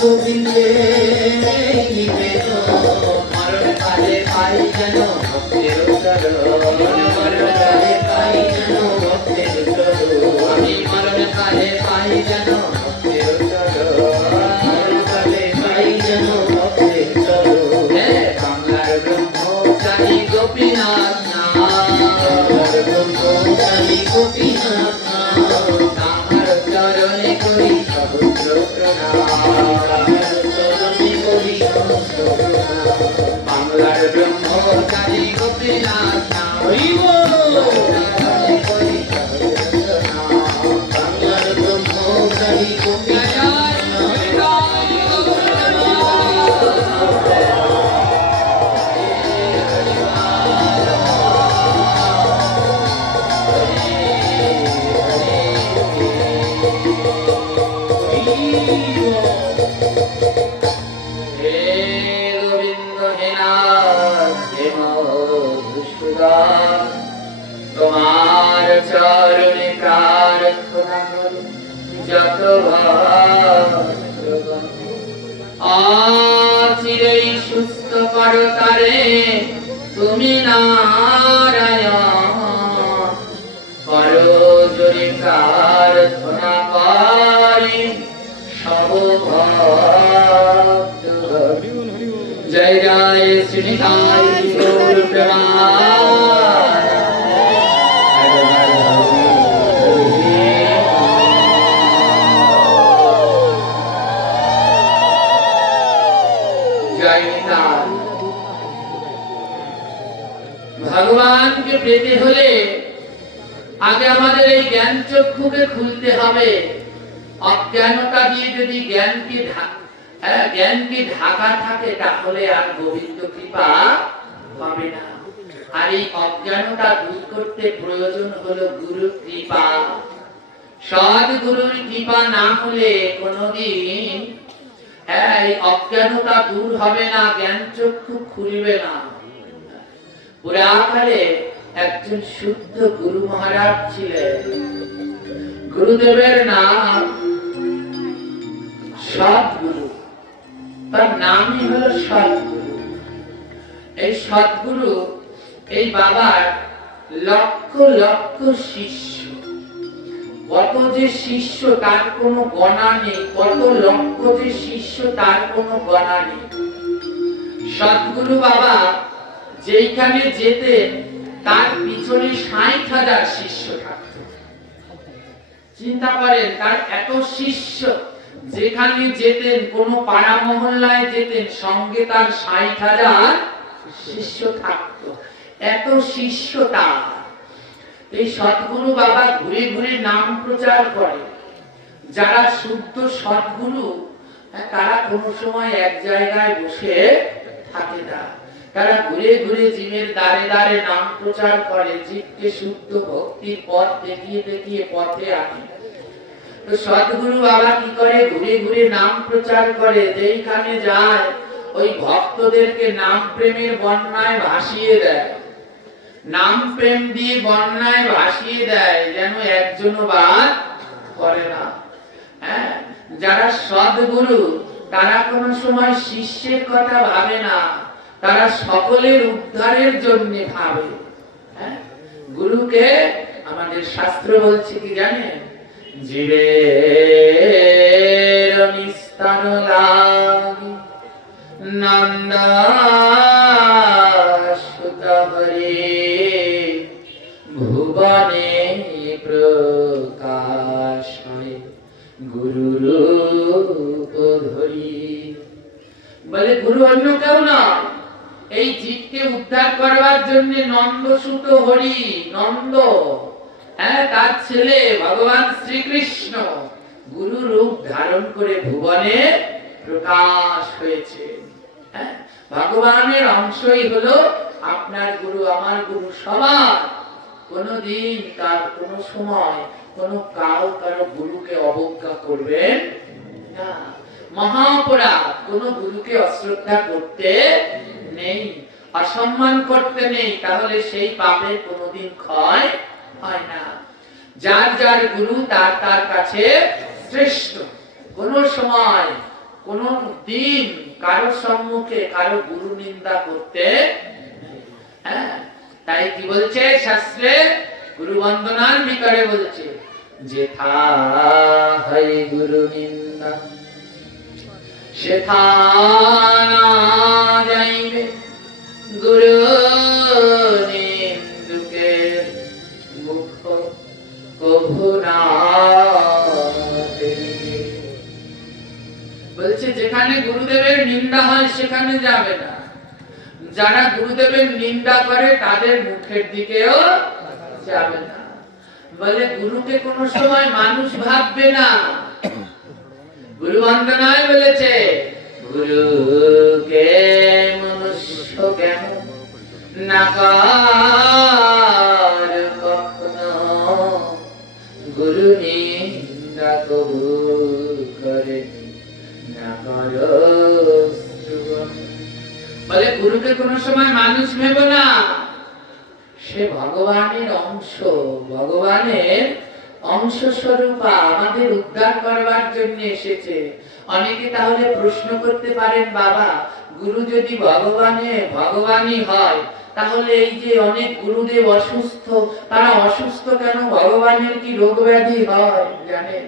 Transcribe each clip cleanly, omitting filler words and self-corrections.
গোবিন্দে মরণ কালে পাই যেন ভক্তের চরণ, মরণ কালে পাই যেন ভক্তের চরণ, আমি মরণ কালে পাই যেন ভক্তের চরণ, মরণ কালে পাই যেন ভক্তের চরণ। হে বাংলার ব্রহ্মচারী গোপীনাথ নাম, বাংলার ব্রহ্মচারী গোপীনাথ নাম, তাহার চরণে করি সহস্র প্রণাম, তাহার চরণে করি সহস্র প্রণাম। বাংলার ব্রহ্মচারী গোপীনাথ নাম, চরণে করি সহস্র প্রণাম, বাংলার ব্রহ্মচারী গোপীনাথ তোমার চরণে প্রার্থনা করি যত চিরেই সুস্থ করো তারে তুমি নারায়ণ, করো জোরে প্রার্থনা করে সব ভক্ত। জয় জয় শ্রী নিতাই গৌর প্রেমানন্দ। ভগবানকে পেতে হলে আগে আমাদের এই জ্ঞান চক্ষুকে খুলতে হবে। অজ্ঞানতা দিয়ে যদি জ্ঞানকে ঢাকা থাকে তাহলে আর গোবিন্দ কৃপা পাবে না। আর এই অজ্ঞানতা দূর করতে প্রয়োজন হলো গুরু কৃপা। সৎ গুরুর কৃপা না হলে কোনদিন এই অজ্ঞানতা দূর হবে না, জ্ঞান চক্ষু খুলবে না। পুরাকালে একজন শুদ্ধ গুরু মহারাজ ছিলেন। গুরুদেবের নাম সৎগুরু, তার নামই হলো সৎগুরু। এই সৎগুরু, এই বাবার লক্ষ লক্ষ শিষ্য। কত যে শিষ্য তার কোনো গণা নেই, কত লক্ষ যে শিষ্য তার কোনো গণা নেই। সৎগুরু বাবা যেখানে যেতেন তার পিছনে 60,000 শিষ্য থাকত। চিন্তা করেন, তার এত শিষ্য, যেখানে যেতেন কোন পাড়া মহল্লায় যেতেন সঙ্গে তার 60,000 শিষ্য থাকত। এত শিষ্য তার। এই সৎগুরু বাবা ঘুরে ঘুরে নাম প্রচার করে। যারা শুদ্ধ সৎগুরু তারা কোনো সময় এক জায়গায় বসে থাকে না, তারা ঘুরে ঘুরে জীবের দ্বারে দ্বারে নাম প্রচার করে, জীবকে শুদ্ধ ভক্তির পথ দেখিয়ে দেখিয়ে পথে আনে। তো সৎগুরু বাবা কি করে, ঘুরে ঘুরে নাম প্রচার করে। যেইখানে যায় ওই ভক্তদেরকে নাম প্রেমের বন্যায় ভাসিয়ে দেয়, নাম প্রেম দিয়ে বন্যায় ভাসিয়ে দেয়, যেন একজনও বাদ করে না। হ্যাঁ, যারা সৎগুরু তারা কোনো সময় শিষ্যের কথা ভাবে না, তারা সকলের উদ্ধারের জন্য ভাবে। হ্যাঁ, গুরুকে আমাদের শাস্ত্র বলছে কি জানেন, জীবের নিস্তার লাগি নন্দা সুত হরে ভুবনে প্রকাশ হয় গুরু রূপ ধরি। বলে গুরু অন্য কেউ নয়, এই জীবকে উদ্ধার করবার জন্য নন্দ সুত হরি, নন্দ, হ্যাঁ, তার ছেলে ভগবান শ্রীকৃষ্ণ গুরু রূপ ধারণ করে ভুবনে প্রকাশ হয়েছে। হ্যাঁ, ভগবানের অংশই হলো আপনার গুরু, আমার গুরু সবার। কোনদিন তার কোন সময় কোন কারো গুরুকে অবজ্ঞা করবেন না। মহাপরাধ, কোন গুরুকে অশ্রদ্ধা করতে নেই, অসম্মান করতে নেই, তাহলে সেই পাপের কোনদিন ক্ষয় হয় না। যার যার গুরু তার তার কাছে শ্রেষ্ঠ। কোন সময় কোন দিন কারো সম্মুখে কারো গুরু নিন্দা করতে, হ্যাঁ, তাই কি বলছে শাস্ত্রে, গুরু বন্দনার ভিতরে বলছে যেথা হয় গুরু নিন্দা সেথা না যাইবে, গুরু নিন্দুকের মুখ কভু না দেখিবে। বলছে যেখানে গুরুদেবের নিন্দা হয় সেখানে যাবে না, যারা গুরুদেবের নিন্দা করে তাদের মুখের দিকেও যাবে না। বলে গুরুকে কোনো সময় মানুষ ভাববে না। গুরু বন্দনায় বলেছে গুরুকে মনুষ্য কেন নাকার কখনো, গুরু নিন্দা কবু করে নাকার। বলে গুরুকে কোনো সময় মানুষ ভেবো না, সে ভগবানের অংশ, ভগবানের অংশ স্বরূপা, আমাদের উদ্ধার করবার জন্য এসেছে। অনেকে তাহলে প্রশ্ন করতে পারেন, বাবা গুরু যদি ভগবানই হয়, তাহলে এই যে অনেক গুরুদেব অসুস্থ, তারা অসুস্থ কেন? ভগবানের কি রোগ ব্যাধি হয় জানেন?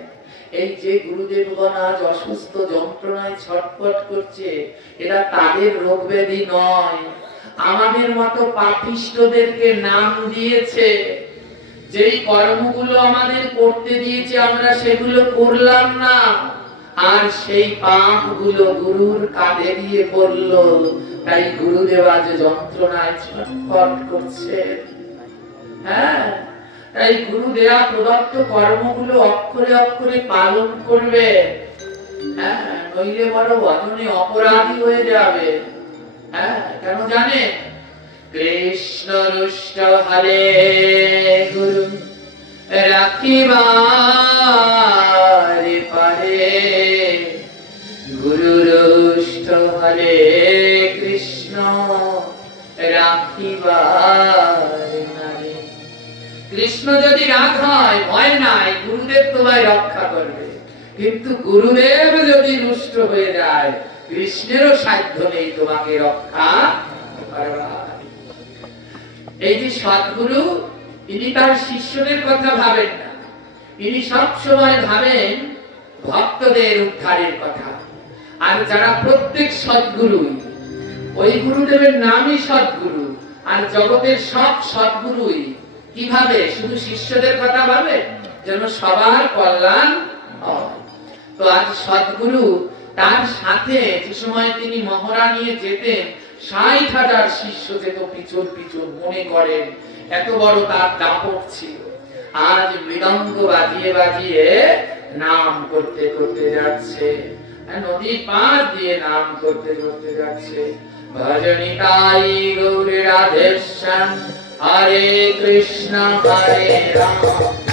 এই যে গুরুদেবগণ আজ অসুস্থ, যন্ত্রণায় ছটফট করছে, এরা তাদের রোগ ব্যাধি নয়, আমাদের মতো পাপিষ্ঠদেরকে নাম দিয়েছে। যেই কর্মগুলো আমাদের করতে দিয়েছে আমরা সেগুলো করলাম না, আর সেই পাপগুলো গুরুর কাঁধে দিয়ে পড়লো, তাই গুরুদেব আজ যন্ত্রণায় ছটফট করছে। হ্যাঁ, তাই গুরু দেয়া প্রদত্ত কর্মগুলো অক্ষরে অক্ষরে পালন করবে। হ্যাঁ, নইলে বড় অজনে অপরাধী হয়ে যাবে। হ্যাঁ, কেন জানেন? কৃষ্ণ রুষ্ট হলে গুরু রাখিবার পারে, গুরু রুষ্ট হলে কৃষ্ণ রাখিবার নারে। কৃষ্ণ যদি রাগ হয় ভয় নাই, গুরুদেব তোমায় রক্ষা করবে। কিন্তু গুরুদেব যদি রুষ্ট হয়ে যায়, কৃষ্ণেরও সাধ্য নেই তোমাকে রক্ষা করবার। এই যে সদ্গুরু, ইনি তার শিষ্যদের কথা ভাবেন না, ইনি সব সময় ভাবেন ভক্তদের উদ্ধারের কথা। আর যারা প্রত্যেক সদ্গুরু, ওই গুরুদেবের নামই সদ্গুরু, আর জগতের সব সদ্গুরুই কিভাবে শুধু শিষ্যদের কথা ভাবে, যেন সবার কল্যাণ হয়। তো আজ সদ্গুরু তার সাথে যে সময় তিনি মহড়া নিয়ে যেতেন, ৬০,০০০ শিষ্য যেত পিছন পিছন, মনে করেন এত বড় তার দাপট ছিল। আজ মৃদঙ্গ বাজিয়ে বাজিয়ে নাম করতে করতে যাচ্ছে, নদী পার দিয়ে নাম করতে করতে যাচ্ছে। ভজনিতাই গৌর রাধেশ্যাম, হরে কৃষ্ণ হরে রাম,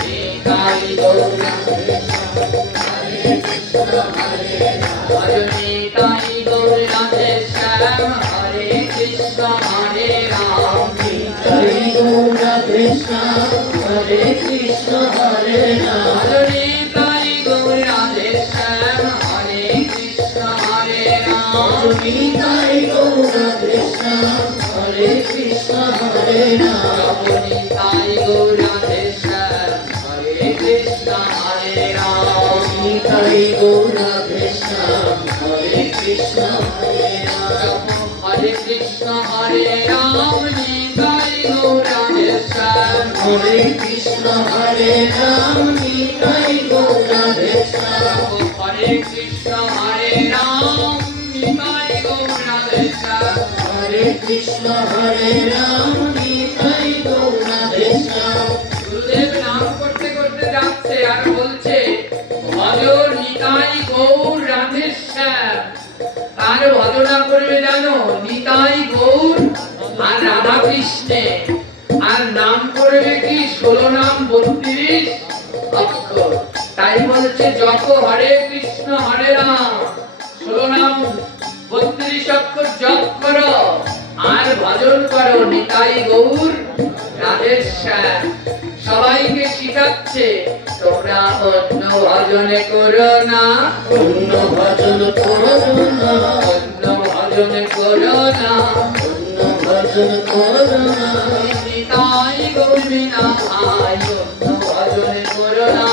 নিতাই গৌর রাধেশ্যাম, হরে কৃষ্ণ হরে রাম, ভজনিতাই গৌর রাধেশ্যাম, হরে কৃষ্ণ হরে রাম, নিতাই গৌর রাধেশ্যাম, হরে কৃষ্ণ হরে রাম, ভজনিতাই গৌর রাধেশ্যাম, হরে কৃষ্ণ হরে রাম, নিতাই গৌর রাধেশ্যাম, হরে কৃষ্ণ হরে রাম, নিতাই গৌর রাধেশ্যাম, হরে কৃষ্ণ হরে রাম, নিতাই গৌর রাধেশ্যাম, হরে কৃষ্ণ হরে রাম, হরে কৃষ্ণ হরে রাম, নিতাই গৌর রাধেশ্যাম, হরে কৃষ্ণ হরে রাম, নিতাই গৌর রাধেশ্যাম, হরে কৃষ্ণ হরে রাম, নিতাই গৌর রাধেশ্যাম, হরে কৃষ্ণ হরে রাম, নিতাই গৌর রাধেশ্যাম। গুরুদেব নাম করতে করতে যাচ্ছে আর বলছে ভজ নিতাই গৌর রাধেশ্যাম। আর ভজনা করবে জানো নিতাই গৌর আর রাধা কৃষ্ণে, আর নাম করবে কি 16 নাম 32 অক্ষর। তাই বলছে জপ হরে কৃষ্ণ হরে রাম, 16 নাম 32 অক্ষর জপ করো আর ভজন করো নিতাই গৌর রাধেশ্যাম। সবাইকে শিখাচ্ছে তোমরা অন্য ভজন করো না, অন্য ভজন করো না, অন্য ভজন করো না, অন্য ভজন করো না, নিতাই গৌর বিনা ভাই অন্য ভজন করো না,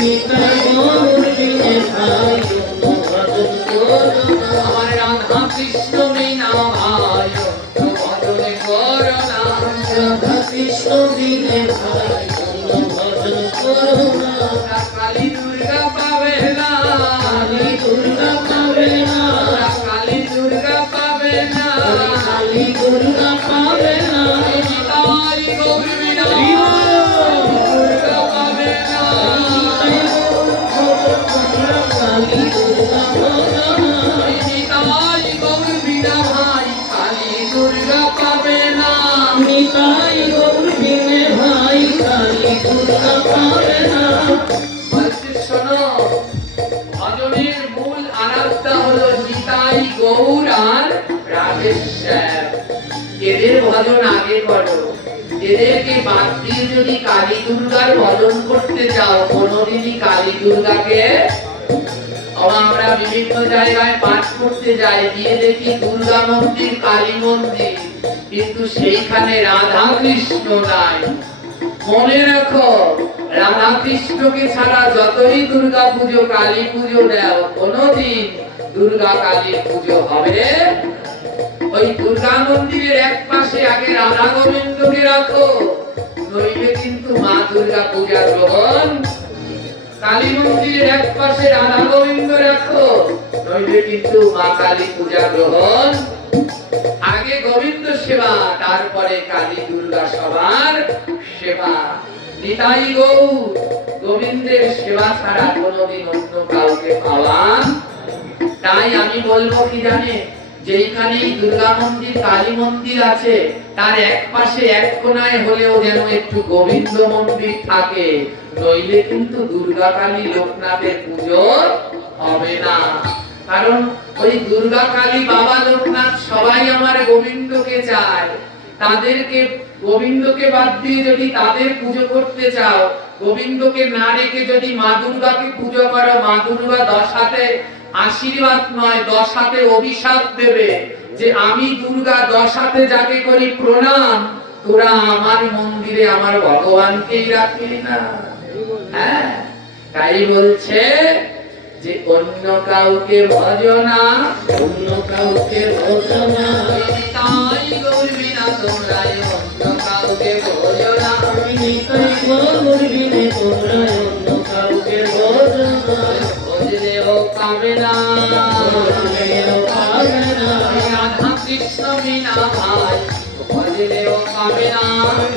নিতাই গৌর বিনে ভাই অন্য ভজন করো না, আমার রাধা কৃষ্ণ বিনা ভাই অন্য ভজন করো না, রাধা কৃষ্ণ বিনে ভাই অন্য ভজন করো না, কালী দুর্গা পাবে না, কালী দুর্গা পাবে না, কালী দুর্গা পাবে না, কালী দুর্গা পাবে না, নিতাই গৌর বিনা দুর্গা পাবে না, কালী দুর্গা পাবে না, নিতাই গৌর বিনা ভাই কালী দুর্গা পাবে না। নিতাই গৌর বিনে ভাই কালী দুর্গা পাবে না, বলছে শোনো, ভজনের মূল আরাধনা হলো নিতাই গৌর আর রাধেশ্যাম। এদের ভজন আগে করো, এদেরকে বাদ দিয়ে যদি কালী দুর্গার ভজন করতে যাও কোনোদিনই কালী দুর্গাকে আমরা বিভিন্ন জায়গায় পাঠ করতে যাই, গিয়ে দেখি দুর্গা মন্দির কালী মন্দির, কিন্তু সেইখানে রাধা কৃষ্ণ নাই। মনে রাখো, রাধা কৃষ্ণকে ছাড়া যতই দুর্গা পুজো কালী পুজো দাও কোনদিন দুর্গা কালীর পুজো হবে। ওই দুর্গা মন্দিরের এক পাশে আগে রাধা গোবিন্দকে রাখো, নইলে কিন্তু মা দুর্গা পূজা গ্রহণ। কালী মন্দিরের এক পাশে রাধা গোবিন্দ রাখো, নইলে কিন্তু মা কালী পূজা গ্রহণ। আগে গোবিন্দ সেবা, তারপরে কালী দুর্গা সবার সেবা। নিতাই গৌর গোবিন্দের সেবা ছাড়া কোনোদিন অন্য কাউকে পাওয়া। তাই আমি বলবো কি জানে, যেখানেই দুর্গা মন্দির কালী মন্দির আছে তার এক পাশে এক কোনায় হলেও যেন একটু গোবিন্দ মন্দির থাকে, নইলে কিন্তু দুর্গা কালী লোকনাথের পুজো হবে না। কারণ ওই দুর্গা কালী বাবা লোকনাথ সবাই আমার গোবিন্দকে চায়, তাদেরকে গোবিন্দকে বাদ দিয়ে যদি তাদের পুজো করতে চাও, গোবিন্দকে না রেখে যদি মা দুর্গাকে পুজো করো, মা দুর্গা 10 হাতে আশীর্বাদ নয় 10 হাতে অভিশাপ দেবে যে আমি দুর্গা 10 হাতে যাকে করি প্রণাম, তোরা আমার মন্দিরে আমার ভগবানকেই রাখলি না। হ্যাঁ, তাই বলছে যে অন্য কাউকে ভজনা, অন্য কাউকে ভজনা, তাই গৌর বিনা তোমরা অন্য কাউকে ভজনা, নিতাই গৌর বিনে তোমরা অন্য কাউকে ভজনা, ভজলেও পাবে না, ভজলেও পাবে না, রাধা কৃষ্ণ বিনা ভাই ভজলেও পাবে না,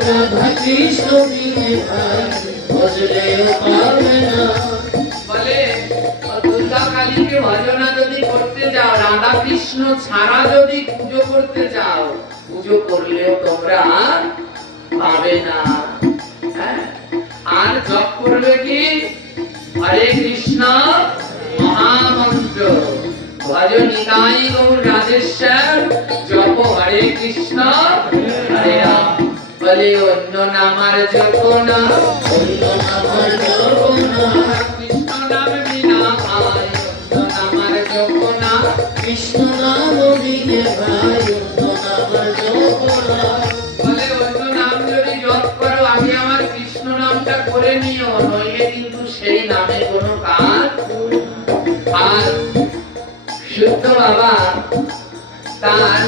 রাধা কৃষ্ণ বিনে ভাই ভজলেও পাবে না। বলে দুর্গা কালীকে ভজনা যদি করতে যাও, রাধা কৃষ্ণ ছাড়া যদি পুজো করতে যাও, পুজো করলেও তোমরা পাবে না। হ্যাঁ? আর জপ করবে কি হরে কৃষ্ণ মহামন্ত্র, ভজ নিতাই গৌর রাধেশ্যাম, জপ হরে কৃষ্ণ হরে রাম। বলে অন্য নামার জপ না, অন্য নামার জপনা, কৃষ্ণ নাম বিনা ভাই অন্য নামার জপ না, কৃষ্ণ নাম বিনে ভাই অন্য নামার জপনা, বলে অন্য নাম যদি জপ করো আগে আমার কৃষ্ণ নামটা করে নিও, নইলে কিন্তু সেই নামে কোনো কাজ। আর শুদ্ধ বাবা তার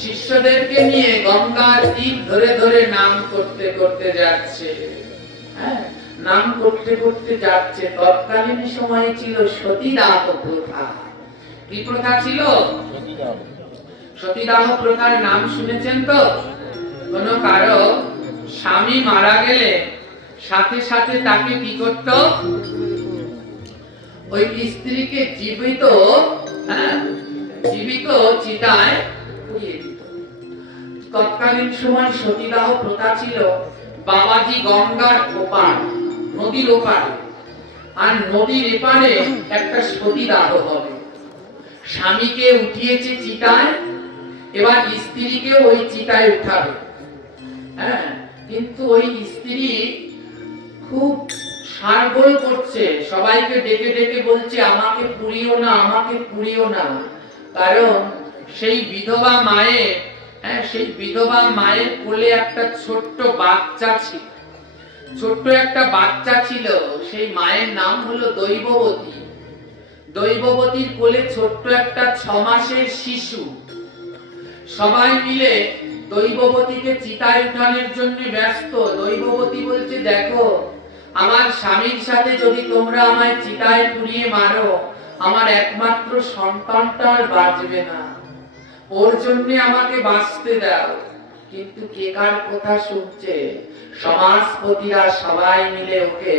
শিষ্যদেরকে নিয়ে গঙ্গার তীর ধরে ধরে নাম করতে করতে যাচ্ছে। হ্যাঁ, নাম করতে করতে যাচ্ছে। তৎকালীন সময়ে ছিল সতীদাহ প্রথা। কি প্রথা ছিল? সতীদাহ প্রথার নাম শুনেছেন তো? কোন কারো স্বামী মারা গেলে সাথে সাথে তাকে কি করত? ওই স্ত্রীকে জীবিত জীবিত চিতায় পুড়িয়ে দিত। তৎকালীন সময় সতীদাহ প্রথা ছিল। বাবাজি গঙ্গার ওপার, নদীর ওপারে, আর নদীর এপারে একটা সতীদাহ হবে। স্বামীকে উঠিয়েছে চিতায়, এবার স্ত্রীকে ওই চিতায় উঠাবে। হ্যাঁ, কিন্তু ওই স্ত্রী খুব সারগোল করছে, সবাইকে ডেকে ডেকে বলছে আমাকে পুড়িও না, আমাকে পুড়িও না। কারণ সেই বিধবা মায়ের, সেই বিধবা মায়ের কোলে একটা ছোট্ট বাচ্চা ছিল, ছোট্ট একটা বাচ্চা ছিল। সেই মায়ের নাম হলো দৈববতী। দৈববতীর কোলে ছোট্ট একটা 6 মাসের শিশু। সবাই মিলে দৈববতীকে চিতায় উঠানোর জন্য ব্যস্ত। দৈববতী বলছে, দেখো আমার স্বামীর সাথে যদি তোমরা আমায় চিতায় পুড়িয়ে মারো, আমার একমাত্র সন্তানটা আর বাঁচবে না, ওর জন্য আমাকে বাঁচতে দাও। কিন্তু কে কার কথা শুনছে? সমাজপতিরা সবাই মিলে ওকে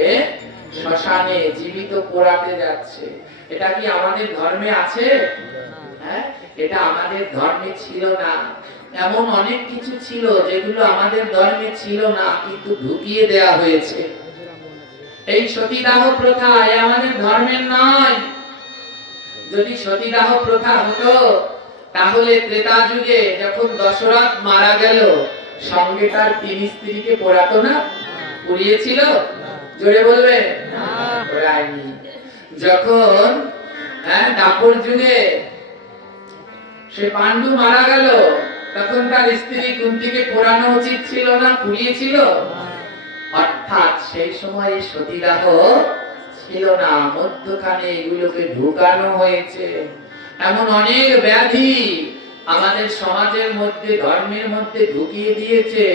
শ্মশানে জীবিত পোড়াতে যাচ্ছে। এটা কি আমাদের ধর্মে আছে? হ্যাঁ, এটা আমাদের ধর্মে ছিল না। এমন অনেক কিছু ছিল যেগুলো আমাদের ধর্মে ছিল না, কিন্তু ঢুকিয়ে দেয়া হয়েছে। এই সতীদাহ প্রথা আমাদের ধর্মের নয়। যদি সতীদাহ প্রথা হতো, তাহলে ত্রেতা যুগে যখন দশরথ মারা গেল, সঙ্গে তার 3 স্ত্রীকে পোড়াতো না? পুড়িয়েছিল? জোরে বলবে না, পোড়ায়নি। যখন দাপর যুগে সে পাণ্ডু মারা গেল, তখন তার স্ত্রী কুন্তিকে পোড়ানো উচিত ছিল না? পুড়িয়েছিল? অর্থাৎ সেই সময় সতীদাহ ছিল না, মধ্যখানে এগুলোকে ঢুকানো হয়েছে। এমন অনেক ব্যাধি আমাদের সমাজের মধ্যে, ধর্মের মধ্যে ঢুকিয়ে দিয়েছে,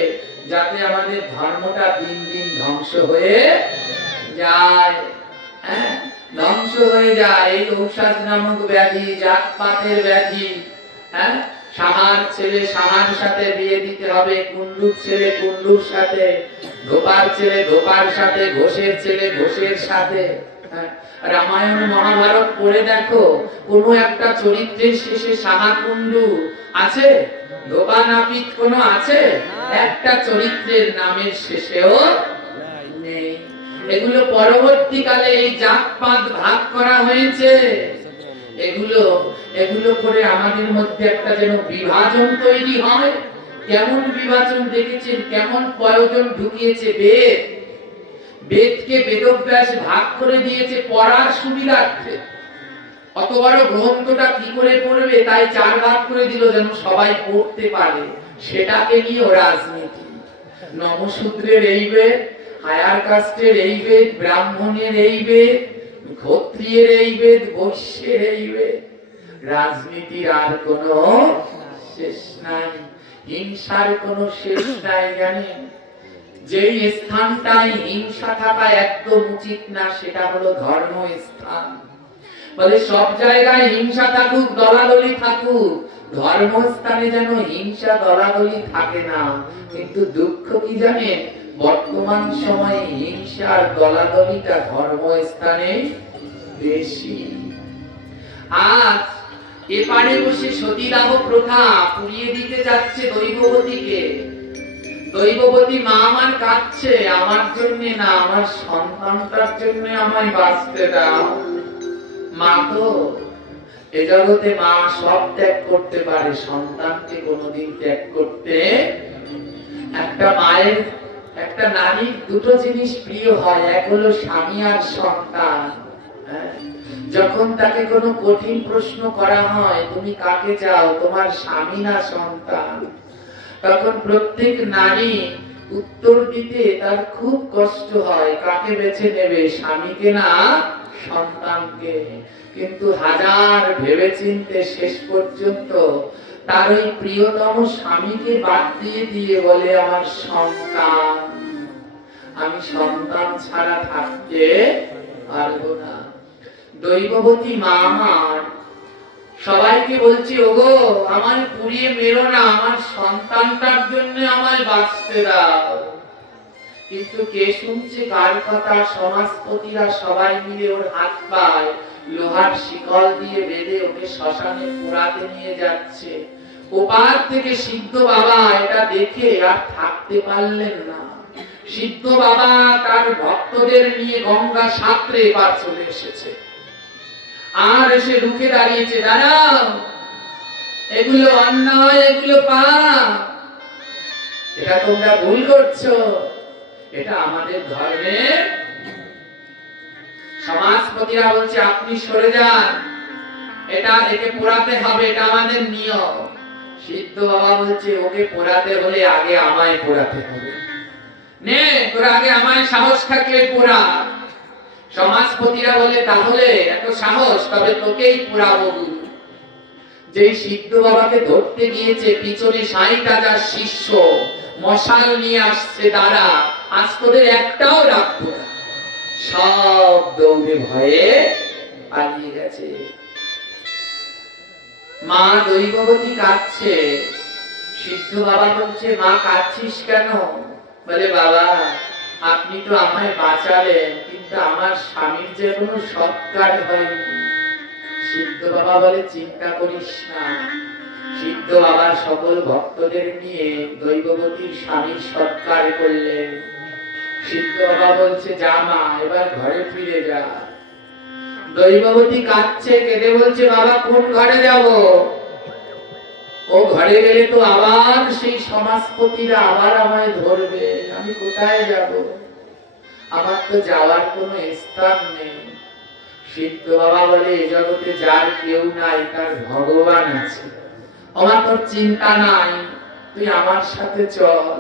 যাতে আমাদের ধর্মটা দিন দিন ধ্বংস হয়ে যায়। ধ্বংস হয়ে যায়। এই ঔষধ নামক ব্যাধি, জাতপাতের ব্যাধি। সাহার ছেলে সাহার সাথে বিয়ে দিতে হবে, কুন্ডুর ছেলে কুন্ডুর সাথে, ধোপার ছেলে ধোপার সাথে, ঘোষের ছেলে ঘোষের সাথে। রামায়ণ মহাভারত পড়ে দেখো, কোন একটা চরিত্রের শেষে সাহা কুন্ডু আছে? ধোপা নাপিত কোন আছে? একটা চরিত্রের নামের শেষেও নেই। এগুলো পরবর্তীকালে এই জাতপাত ভাগ করা হয়েছে। এগুলো করে আমাদের মধ্যে একটা যেন বিভাজন তৈরি হয়। কেমন বিভাজন দেখেছেন? কেমন প্রয়োজন ঢুকিয়েছে? বেদকে বেদব্যাস ভাগ করে দিয়েছে পড়ার সুবিধার্থে। অত বড় গ্রন্থটা কি করে পড়বে, তাই 4 ভাগ করে দিল যেন সবাই পড়তে পারে। সেটাকে নিয়ে রাজনীতি। নমশূদ্রের এই বেদ, হায়ার কাস্টের এই বেদ, ব্রাহ্মণের এই বেদ, ক্ষত্রিয়ের এই বেদ, বৈশ্যের এই বেদ। রাজনীতির আর কোনো শেষ নাই, হিংসার কোনো শেষ নাই। জানেন, যেই স্থানটায় হিংসা থাকা একদম উচিত না, সেটা হলো ধর্মস্থান। বলে সব জায়গায় হিংসা থাকুক, দলাদলি থাকুক, ধর্মস্থানে যেন হিংসা দলাদলি থাকে না। কিন্তু দুঃখ কি জানেন, বর্তমান সময়ে হিংসার দলাদলিটা ধর্মস্থানে বেশি। আজ এপারে বসে সতীদাহ প্রথা পুড়িয়ে দিতে যাচ্ছে দৈববতীকে। দৈববতী মা আমার কাঁদছে, আমার জন্য না, আমার সন্তানটার জন্য আমায় বাঁচতে দাও। মা তো এ জগতে মা সব ত্যাগ করতে পারে, সন্তানকে কোনোদিন ত্যাগ করতে। একটা মায়ের, একটা নারীর দুটো জিনিস প্রিয় হয়, এক হলো স্বামী আর সন্তান। যখন তাকে কোনো কঠিন প্রশ্ন করা হয়, তুমি কাকে চাও, তোমার স্বামী না সন্তান, তখন প্রত্যেক নারী উত্তর দিতে তার খুব কষ্ট হয়। কাকে বেছে নেবে, স্বামীকে না সন্তানকে? কিন্তু হাজার ভেবেচিন্তে শেষ পর্যন্ত তার ওই প্রিয়তম স্বামীকে বাদ দিয়ে বলে, আমার সন্তান, আমি সন্তান ছাড়া থাকতে পারবো না। দৈববতী মা আমার সবাইকে বলছি, ওগো আমায় পুড়িয়ে মেরো না, আমার সন্তানটার জন্য আমায় বাঁচতে দাও। কিন্তু কে শুনছে কার কথা? সমাজপতিরা সবাই মিলে ওর হাত পায় লোহার শিকল দিয়ে বেঁধে ওকে শ্মশানে পোড়াতে নিয়ে যাচ্ছে। ওপার থেকে সিদ্ধ বাবা এটা দেখে আর থাকতে পারলেন না। সিদ্ধ বাবা তার ভক্তদের নিয়ে গঙ্গা সাঁতরে এবার চলে এসেছে, আর এসে রুখে দাঁড়িয়েছে, দাঁড়াও, এগুলো অন্যায়, এগুলো পাপ, এটা তোমরা ভুল করছো। এটা আমাদের ধর্মের সমাজপতিরা বলছে আপনি সরে যান, একে পোড়াতে হবে, এটা আমাদের নিয়ম। সিদ্ধ বাবা বলছে ওকে পোড়াতে হলে আগে আমায় পোড়াতে হবে, নে তোর আগে আমায় সাহস থাকলে পোড়া। সমাজপতিরা বলে তাহলে এত সাহস, তবে তোকেই পোড়াবো গুরু। যেই সিদ্ধ বাবাকে ধরতে গিয়েছে পিছনে 60,000 শিষ্য মশাল নিয়ে আসছে, দাঁড়া আজ তোদের একটাও রাখবো না। সব দৌড়ে ভয়ে পালিয়ে গেছে। মা দৈববতী কাঁদছে। সিদ্ধ বাবা বলছে মা কাঁদছিস কেন? বলে বাবা আপনি তো আমায় বাঁচালেন, কিন্তু আমার স্বামীর যে কোনো সৎকার হয়নি। সিদ্ধ বাবা বলে চিন্তা করিস না। সিদ্ধ বাবা সকল ভক্তদের নিয়ে দৈববতীর স্বামীর সৎকার করলেন। সিদ্ধ বাবা বলছে যা মা এবার ঘরে ফিরে যা। দৈববতী কাঁদছে, কেঁদে বলছে বাবা কোন ঘরে যাব? ও ঘরে গেলে তো আবার সেই সমাজপতিরা আবার আমায় ধরবে, আমি কোথায় যাব? আমার তো যাওয়ার কোনো স্থান নেই। সিদ্ধ বাবা বলে এ জগতে যার কেউ নাই তার ভগবান আছে, আমার তোর চিন্তা নাই, তুই আমার সাথে চল।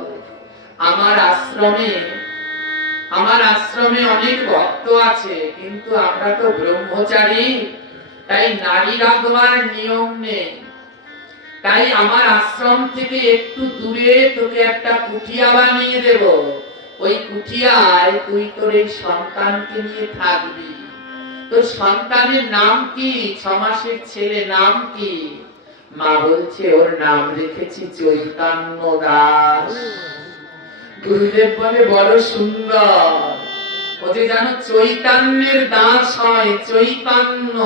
আমার আশ্রমে অনেক ভক্ত আছে, কিন্তু আমরা তো ব্রহ্মচারী, তাই নারী রাখবার নিয়ম নেই। তাই আমার আশ্রম থেকে একটু দূরে তোকে একটা কুঠিয়া বানিয়ে দেব। ওই কুঠিয়ায় তুই তোর এই সন্তানকে নিয়ে থাকবি। তোর সন্তানের নাম কি? 6 মাসের ছেলে, নাম কি? মা বলছে ওর নাম রেখেছি চৈতন্য দাস। গুরুদেব বলে বড় সুন্দর, ও যে জানো চৈতন্যের দাস হয়, চৈতন্য।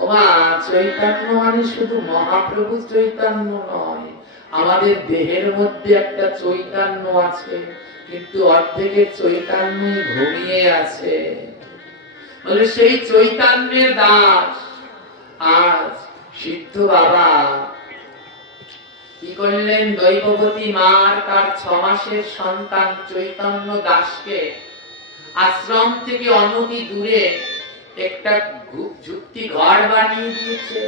ওমা চৈতন্য মানে শুধু মহাপ্রভু চৈতন্য নয়, আমাদের দেহের মধ্যে একটা চৈতন্য আছে, কিন্তু অর্ধেকের চৈতন্যই ঘুমিয়ে আছে। বলে সেই চৈতন্যের দাস। আজ সিদ্ধ বাবা কি করলেন? দৈববতী মার তার 6 মাসের সন্তান চৈতন্য দাসকে আশ্রম থেকে অনতি দূরে একটা ঝুপড়ি ঘর বানিয়ে দিয়েছে,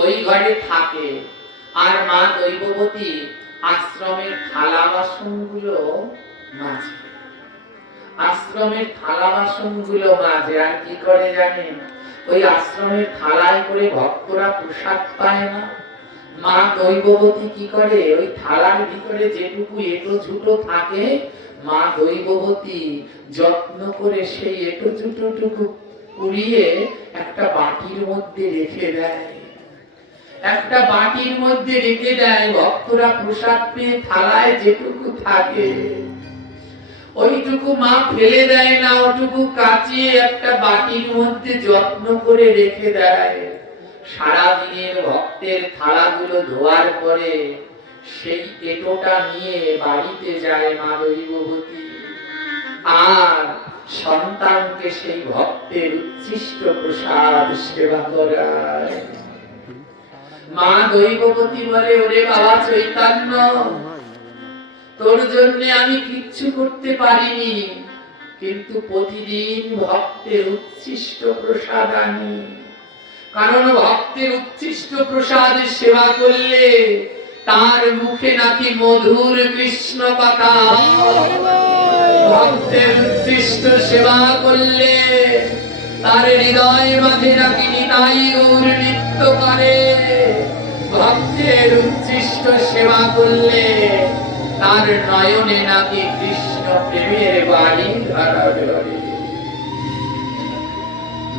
ওই ঘরে থাকে। আর মা দৈববতী আশ্রমের থালা বাসনগুলো মাজে, আশ্রমের থালা বাসনগুলো মাজে। আর কি করে জানেন? ওই আশ্রমের থালায় করে ভক্তরা প্রসাদ পায় না, মা দৈববতী কি করে? ওই থালার ভিতরে যেটুকু এঁটো ঝুটো থাকে, মা দৈববতী যত্ন করে সেই এঁটো ঝুটোটুকু কুড়িয়ে একটা বাটির মধ্যে রেখে দেয়, একটা বাটির মধ্যে রেখে দেয়। ভক্তরা প্রসাদ পেয়ে থালায় যেটুকু থাকে ওইটুকু মা ফেলে দেয় না, ওটুকু কাচিয়ে একটা বাটির মধ্যে যত্ন করে রেখে দেয়। সারাদিনের ভক্তের থালাগুলো ধোয়ার পরে সেই এঁটোটা নিয়ে বাড়িতে যায় মা দৈববতী, আর সন্তানকে সেই ভক্তের উচ্ছিষ্ট প্রসাদ সেবা করায়। মা দৈববতী বলে ওরে বাবা চৈতন্য, তোর জন্য আমি কিচ্ছু করতে পারিনি, কিন্তু প্রতিদিন ভক্তের উচ্ছিষ্ট প্রসাদ আনি। কারণ ভক্তের উচ্ছিষ্ট প্রসাদের সেবা করলে তার মুখে নাকি মধুর কৃষ্ণ কথা। ভক্তের উচ্ছিষ্ট সেবা করলে তার হৃদয় মাঝে নাকি নিতাই গৌর নৃত্য করে। ভক্তের উচ্ছিষ্ট সেবা করলে তার নয়নে নাকি কৃষ্ণ প্রেমের বাণী ধারাবে।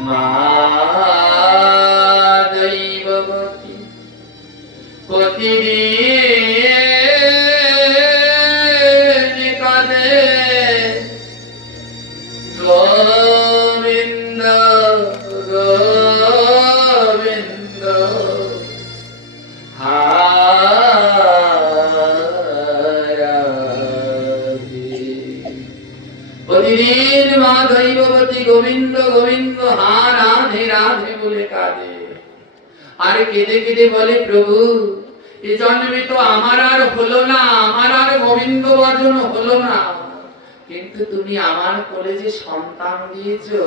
মা দৈববতী প্রতিদিন কাঁদে গোবিন্দ গোবিন্দ প্রতিদিন মা দৈববতী গোবিন্দ গোবিন্দ হা রাধে রাধে বলে কাঁদে। আর কেঁদে কেঁদে বলে প্রভু এ জন্মে তো আমার আর হলো না, আমার আর গোবিন্দ ভজন হলো না, কিন্তু তুমি আমার কোলে যে সন্তান দিয়েছো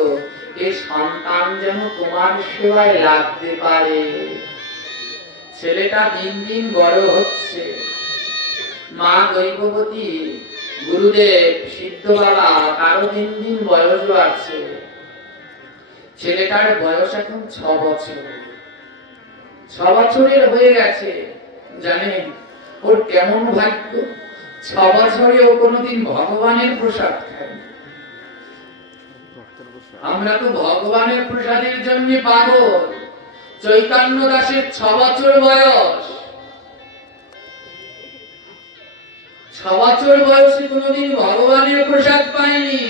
এ সন্তান যেন তোমার সেবায় লাগতে পারে। ছেলেটা দিন দিন বড় হচ্ছে। মা দৈববতী, গুরুদেব, সিদ্ধ বাবা তারও দিন দিন বয়স বাড়ছে। ছেলেটার বয়স এখন 6 বছর। 6 বছরের হয়ে গেছে। জানেন ওর কেমন ভাগ্য, 6 বছরে ও কোনোদিন ভগবানের প্রসাদ খায়। আমরা তো ভগবানের প্রসাদের জন্য পাগল। চৈতন্য দাসের 6 বছর বয়স, 6 বছর বয়সে কোনোদিন ভগবানের প্রসাদ পায়নি।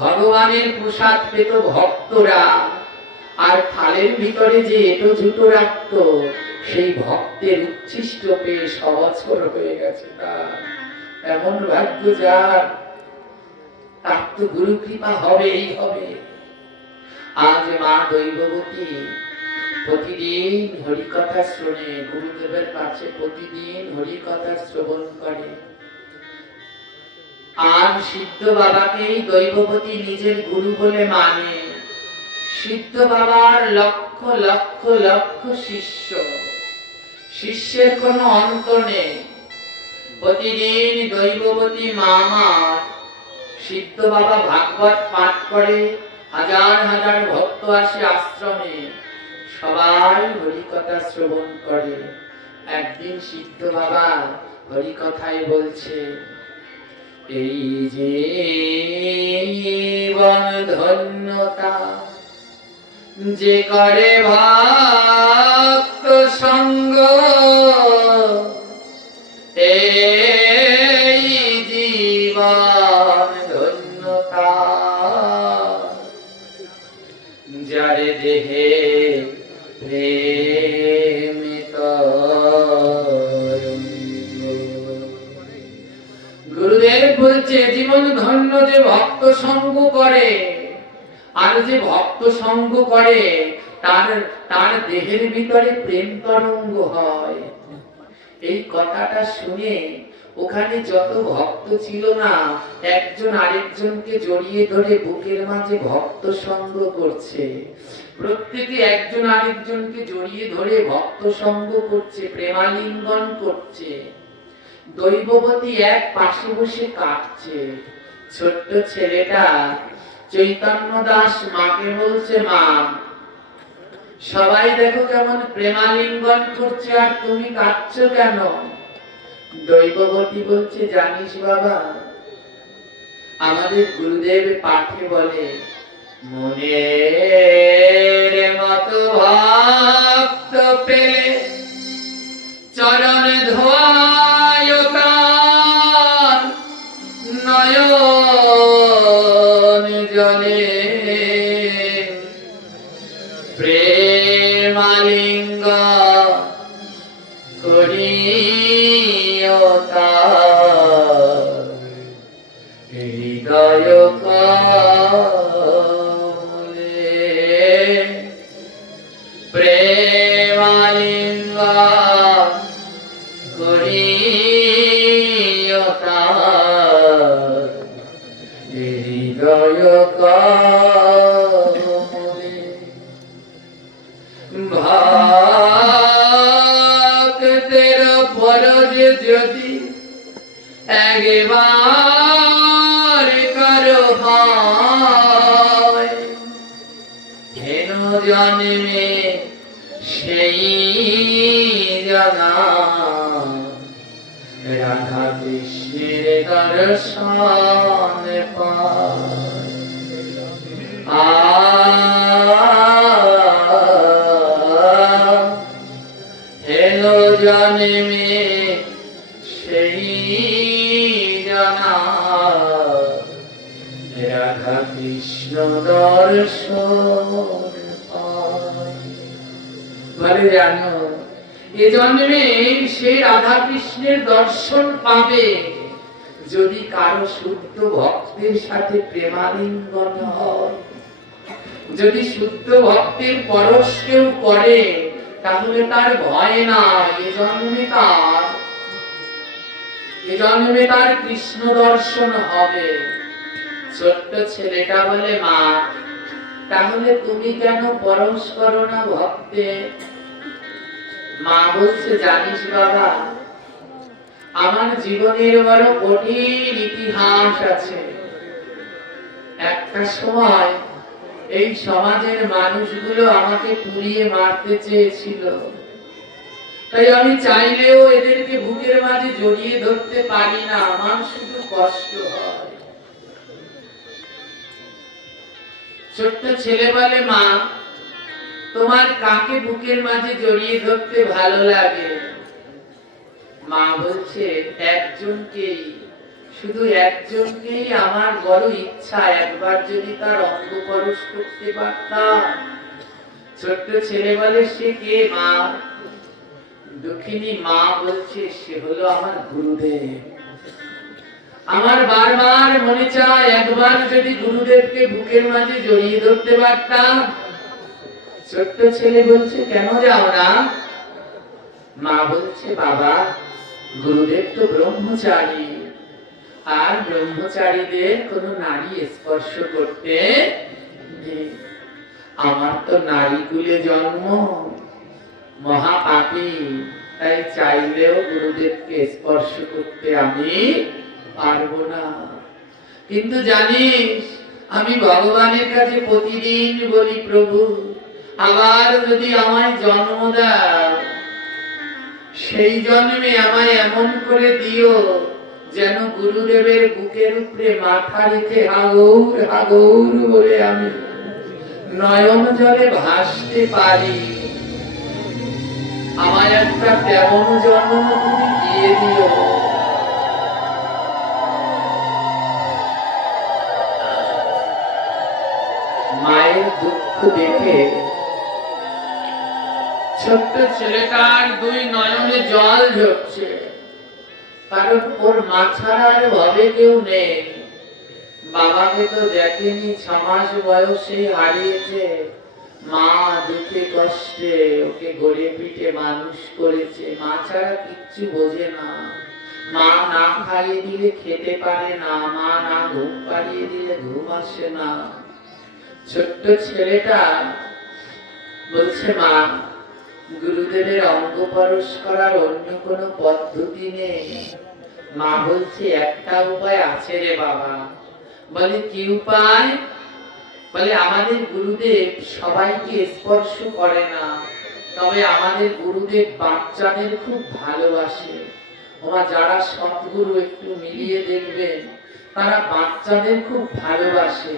ভগবানের প্রসাদ পেত ভক্তরা, আর থালের ভিতরে যে এটো ঝুটো রাখত সেই ভক্তের উচ্ছিষ্ট পেয়ে 6 বছর হয়ে গেছে। তার এমন ভাগ্য যার, তার তো গুরু কৃপা হবেই হবে। আজ মা দৈববতী প্রতিদিন হরিকথা শুনে, গুরুদেবের কাছে প্রতিদিন হরিকথা শ্রবণ করে। আর সিদ্ধ বাবাকেই দৈববতী নিজের গুরু বলে মানে। সিদ্ধ বাবার লক্ষ লক্ষ লক্ষ শিষ্য, শিষ্যের কোনো অন্ত নেই। প্রতিদিন দৈববতী মামা সিদ্ধ বাবা ভাগবত পাঠ করে, হাজার হাজার ভক্ত আসে আশ্রমে, সবাই হরিকথা শ্রবণ করে। একদিন সিদ্ধ বাবা হরিকথায় বলছে, এই জীবন ধন্যতা যে করে ভক্ত সঙ্গ, এই জীবন ধন্যতা যারে দেহে প্রেমিত। গুরুদেব বলছে জীবন ধন্য যে ভক্ত সঙ্গ করে, আর যে ভক্ত সঙ্গ করে তার দেহের ভিতরে প্রেম তরঙ্গ হয়। এই কথাটা শুনে ওখানে যত ভক্ত ছিল না, একজন আরেকজনকে জড়িয়ে ধরে বুকের মাঝে ভক্ত সঙ্গ করছে। প্রত্যেকে একজন আরেকজনকে জড়িয়ে ধরে ভক্ত সঙ্গ করছে, প্রেমালিঙ্গন করছে। দৈববতী এক পাশে বসে কাঁদছে। ছোট্ট ছেলেটা চৈতন্য দাস মাকে বলছে, মা সবাই দেখো কেমন প্রেমালিঙ্গন করছে, আর তুমি কাঁদছো কেন? দৈববতী বলছে, জানিস বাবা, আমাদের গুরুদেব পাঠে বলে, মনের মতো ভক্ত পেলে চরণ ধোয় তার নয়ন জলে, প্রেমালিঙ্গ করিও তার হৃদয় কমলে, প্রেমালিঙ্গ করিও তার হৃদয় কমলে। ভক্তের ফরজ যদি একবার করো হয়, হেন জন্মে সেই জানা রাধা কৃষ্ণের দর্শন পায়। হেন জন্মে সেই জানা রাধা কৃষ্ণ দর্শন পায়। বলে জানো, এ জন্মে সে রাধা কৃষ্ণের দর্শন পাবে যদি কারো শুদ্ধ ভক্তের সাথে প্রেমালিঙ্গন হয়। যদি শুদ্ধ ভক্তের পরশ কেউ করে তাহলে তার ভয় নাই। এ জন্মে তার কৃষ্ণ দর্শন হবে। ছোট্ট ছেলেটা বলে, মা তাহলে তুমি কেন পরশ করো না ভক্তে? মা বলছে, জানিস বাবা, আমার জীবনের বড় কঠিন ইতিহাস আছে। একটা সময় এই সমাজের মানুষগুলো আমাকে পুড়িয়ে মারতে চেয়েছিল, তাই আমি চাইলেও এদেরকে বুকের মাঝে জড়িয়ে ধরতে পারি না, আমার শুধু কষ্ট হয়। ছোট্ট ছেলে বলে, মা তোমার কাকে বুকের মাঝে জড়িয়ে ধরতে ভালো লাগে? মা বলছে, একজনকেই, শুধু একজনকেই আমার বড় ইচ্ছা, একবার যদি তার অঙ্গ পরশ করতে পারতাম। ছোট্ট ছেলে বলে, সে কে মা? দুঃখিনী মা বলছে, সে হলো আমার গুরুদেব। আমার বারবার মনে চায় একবার যদি গুরুদেবকে বুকের মাঝে জড়িয়ে ধরতে পারতাম। ছোট্ট ছেলে বলছে, কেন যাও না? মা বলছে, বাবা গুরুদেব তো ব্রহ্মচারী, আর ব্রহ্মচারীদের কোন নারী স্পর্শ করতে নেই। আমার তো নারী কুলে জন্ম, মহাপাপী, তাই চাইলেও গুরুদেবকে স্পর্শ করতে আমি পারবো না। কিন্তু জানিস, আমি ভগবানের কাছে প্রতিদিন বলি, প্রভু আবার যদি আমায় জন্ম দাও, সেই জন্মে আমায় এমন করে দিও যেন গুরুদেবের বুকের উপরে মাথা রেখে হাগৌর হাগৌর বলে আমি নয়ন জলে ভাসতে পারি। আমায় একটা তেমন জন্ম তুমি দিয়ে দিও। মায়ের দুঃখ দেখে ছোট্ট ছেলেটার দুই নয়নে জল ঝরছে, কারণ ওর মা ছাড়া আর ভাবে কেউ নেই। বাবাকে তো দেখেনি, 6 মাস বয়সে হারিয়েছে। মা দুঃখে কষ্টে ওকে গড়ে পিঠে মানুষ করেছে, মা ছাড়া কিচ্ছু বোঝে না। মা না খাইয়ে দিলে খেতে পারে না, মা না ঘুম পাড়িয়ে দিলে ঘুম আসে না। ছোট্ট ছেলেটা বলছে, মা গুরুদেবের অঙ্গ পরশ করার অন্য কোনো পদ্ধতি নেই? মা বলছে, একটা উপায় আছে রে বাবা। বলে, কি উপায়? বলে, আমাদের গুরুদেব সবাইকে স্পর্শ করে না, তবে আমাদের গুরুদেব বাচ্চাদের খুব ভালোবাসে। ওরা যারা সৎগুরু একটু মিলিয়ে দেখবেন, তারা বাচ্চাদের খুব ভালোবাসে।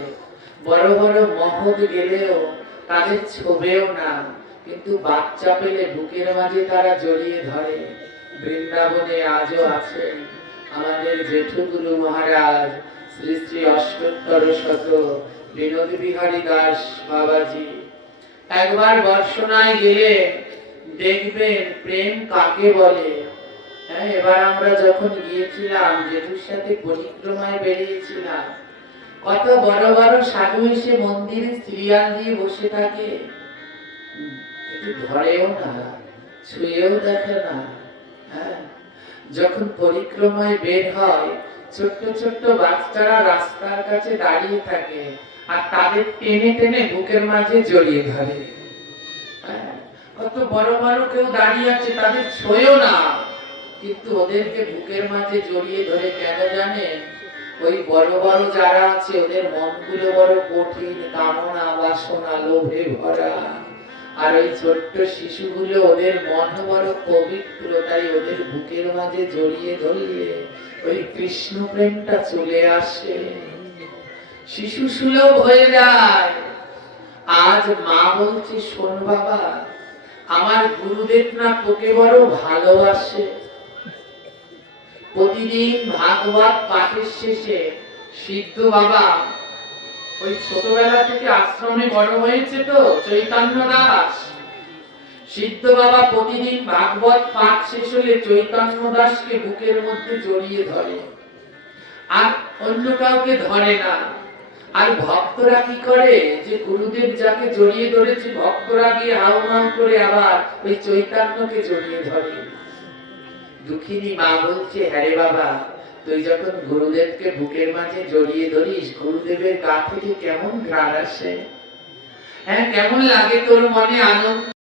বড় বড় মহৎ গেলেও তাদের ছোবেও না, কিন্তু বাচ্চা পেলে বুকের মাঝে তারা জড়িয়ে ধরে। বৃন্দাবনে আজও আছে আমাদের জেঠুগুরু মহারাজ শ্রী শ্রী অষ্টোত্তর শত বিনোদ বিহারী দাস বাবাজি। একবার বর্ষনায় গেলে দেখবেন প্রেম কাকে বলে। হ্যাঁ, এবার আমরা যখন গিয়েছিলাম, জেঠুর সাথে পরিক্রমায় বেরিয়েছিলাম, কত বড় বড় সাধু এসে মন্দিরে সিরিয়াল দিয়ে বসে থাকে, একটু ধরেও না, ছুঁয়েও দেখে না। হ্যাঁ, যখন পরিক্রমায় বের হয়, ছোট্ট ছোট্ট বাচ্চারা রাস্তার কাছে দাঁড়িয়ে থাকে, আর তাদের টেনে টেনে বুকের মাঝে জড়িয়ে ধরে। হ্যাঁ, কত বড় বড় কেউ দাঁড়িয়ে আছে, তাদের ছোঁয়েও না, কিন্তু ওদেরকে বুকের মাঝে জড়িয়ে ধরে। কেন জানেন? ওই বড় বড় যারা আছে, ওদের মনগুলো বড় কঠিন, কামনা বাসনা লোভে ভরা। আর ওই ছোট্ট শিশুগুলো, ওদের মন বড় পবিত্র, তাই ওদের বুকের মাঝে জড়িয়ে ধরলে ওই কৃষ্ণ প্রেমটা চলে আসে, শিশু সুলভ হয়ে যায়। আজ মা বলছে, শোন বাবা, আমার গুরুদেব না তোকে বড় ভালোবাসে। প্রতিদিন ভাগবত পাঠের শেষে সিদ্ধ বাবা, ওই ছোটবেলা থেকে আশ্রমে বড় হয়েছে তো চৈতন্য দাস, সিদ্ধ বাবা প্রতিদিন ভাগবত পাঠ শেষ হলে চৈতন্য দাসকে বুকের মধ্যে জড়িয়ে ধরে, আর অন্য কাউকে ধরে না। আর ভক্তরা কি করে, যে গুরুদেব যাকে জড়িয়ে ধরেছে, ভক্তরা গিয়ে হাউমাউ করে আবার ওই চৈতন্যকে জড়িয়ে ধরে। দুঃখিনী মা বলছে, হ্যাঁ রে বাবা, তুই যখন গুরুদেবকে বুকের মাঝে জড়িয়ে ধরিস, গুরুদেবের গা থেকে কেমন ঘ্রাণ আসে, হ্যাঁ কেমন লাগে তোর মনে আনন্দ।